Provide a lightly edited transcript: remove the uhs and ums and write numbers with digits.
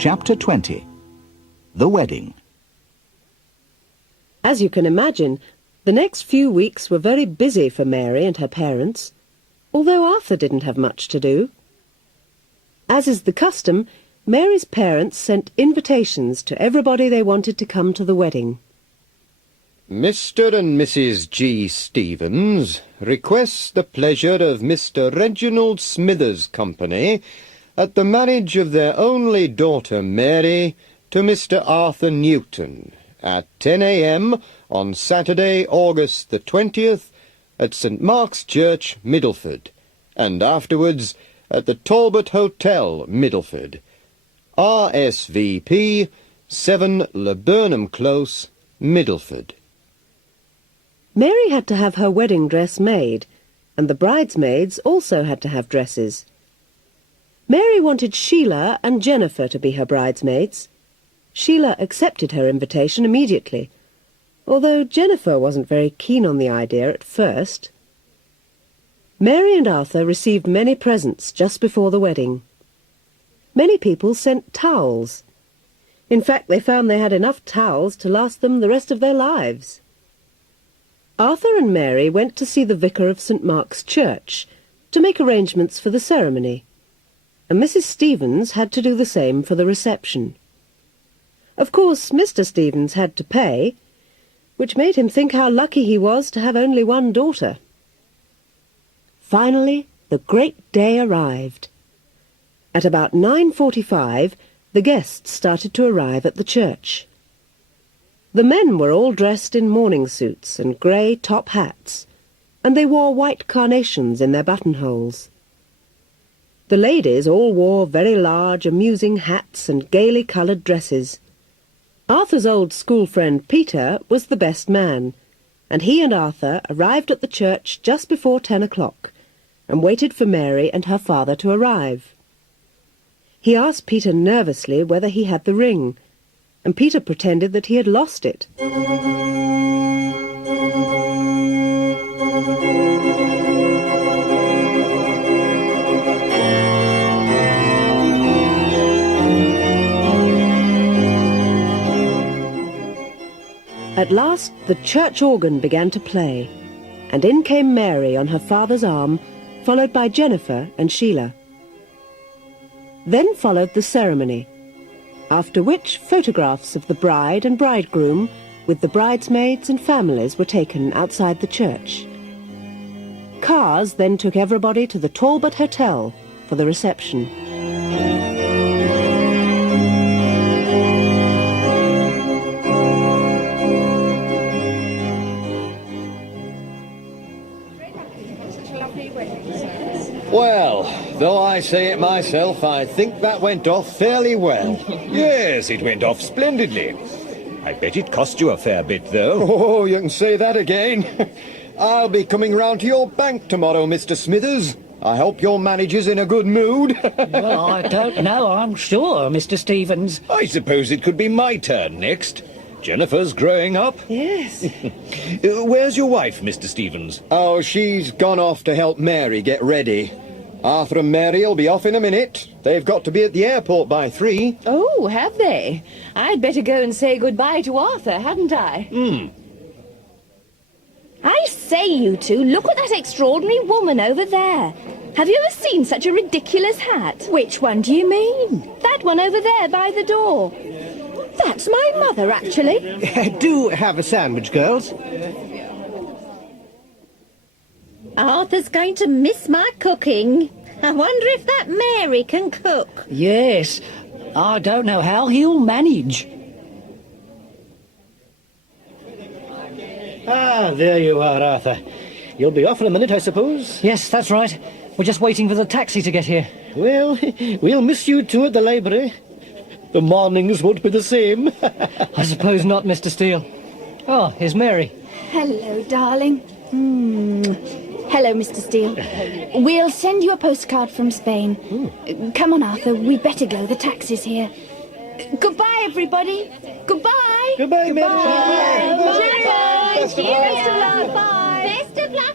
Chapter 20. The Wedding. As you can imagine, the next few weeks were very busy for Mary and her parents, although Arthur didn't have much to do. As is the custom, Mary's parents sent invitations to everybody they wanted to come to the wedding. Mr. and Mrs. G. Stevens request the pleasure of Mr. Reginald Smithers' company at the marriage of their only daughter Mary to Mr. Arthur Newton at 10 a.m. on Saturday, August the 20th at St. Mark's Church, Middleford, and afterwards at the Talbot Hotel, Middleford. RSVP 7 Laburnum Close, Middleford. Mary had to have her wedding dress made, and the bridesmaids also had to have dresses. Mary wanted Sheila and Jennifer to be her bridesmaids. Sheila accepted her invitation immediately, although Jennifer wasn't very keen on the idea at first. Mary and Arthur received many presents just before the wedding. Many people sent towels. In fact, they found they had enough towels to last them the rest of their lives. Arthur and Mary went to see the vicar of St. Mark's Church to make arrangements for the ceremony, and Mrs. Stevens had to do the same for the reception. Of course, Mr. Stevens had to pay, which made him think how lucky he was to have only one daughter. Finally, the great day arrived. At about 9:45, the guests started to arrive at the church. The men were all dressed in morning suits and grey top hats, and they wore white carnations in their buttonholes. The ladies all wore very large, amusing hats and gaily coloured dresses. Arthur's old school friend Peter was the best man, and he and Arthur arrived at the church just before 10 o'clock, and waited for Mary and her father to arrive. He asked Peter nervously whether he had the ring, and Peter pretended that he had lost it. At last the church organ began to play, and in came Mary on her father's arm, followed by Jennifer and Sheila. Then followed the ceremony, after which photographs of the bride and bridegroom with the bridesmaids and families were taken outside the church. Cars then took everybody to the Talbot Hotel for the reception. Well, though I say it myself, I think that went off fairly well. Yes, it went off splendidly. I bet it cost you a fair bit, though. Oh, you can say that again. I'll be coming round to your bank tomorrow, Mr. Smithers. I hope your manager's in a good mood. Well, I don't know, I'm sure, Mr. Stevens. I suppose it could be my turn next. Jennifer's growing up. Yes. Where's your wife, Mr. Stevens? Oh, she's gone off to help Mary get ready. Arthur and Mary will be off in a minute. They've got to be at the airport by 3. Oh, have they? I'd better go and say goodbye to Arthur, hadn't I? I say, you two, look at that extraordinary woman over there. Have you ever seen such a ridiculous hat? Which one do you mean? That one over there by the door. That's my mother, actually. Do have a sandwich, girls. Arthur's going to miss my cooking. I wonder if that Mary can cook. Yes, I don't know how he'll manage. Ah, there you are, Arthur. You'll be off in a minute, I suppose? Yes, that's right. We're just waiting for the taxi to get here. Well, we'll miss you two at the library. The mornings won't be the same. I suppose not, Mr. Steele. Oh, here's Mary. Hello, darling. Hello, Mr. Steele. We'll send you a postcard from Spain. Come on, Arthur, we'd better go. The taxi's here. Goodbye, everybody. Goodbye. Goodbye, Mary. Bye. Best of luck. Bye. Best of luck.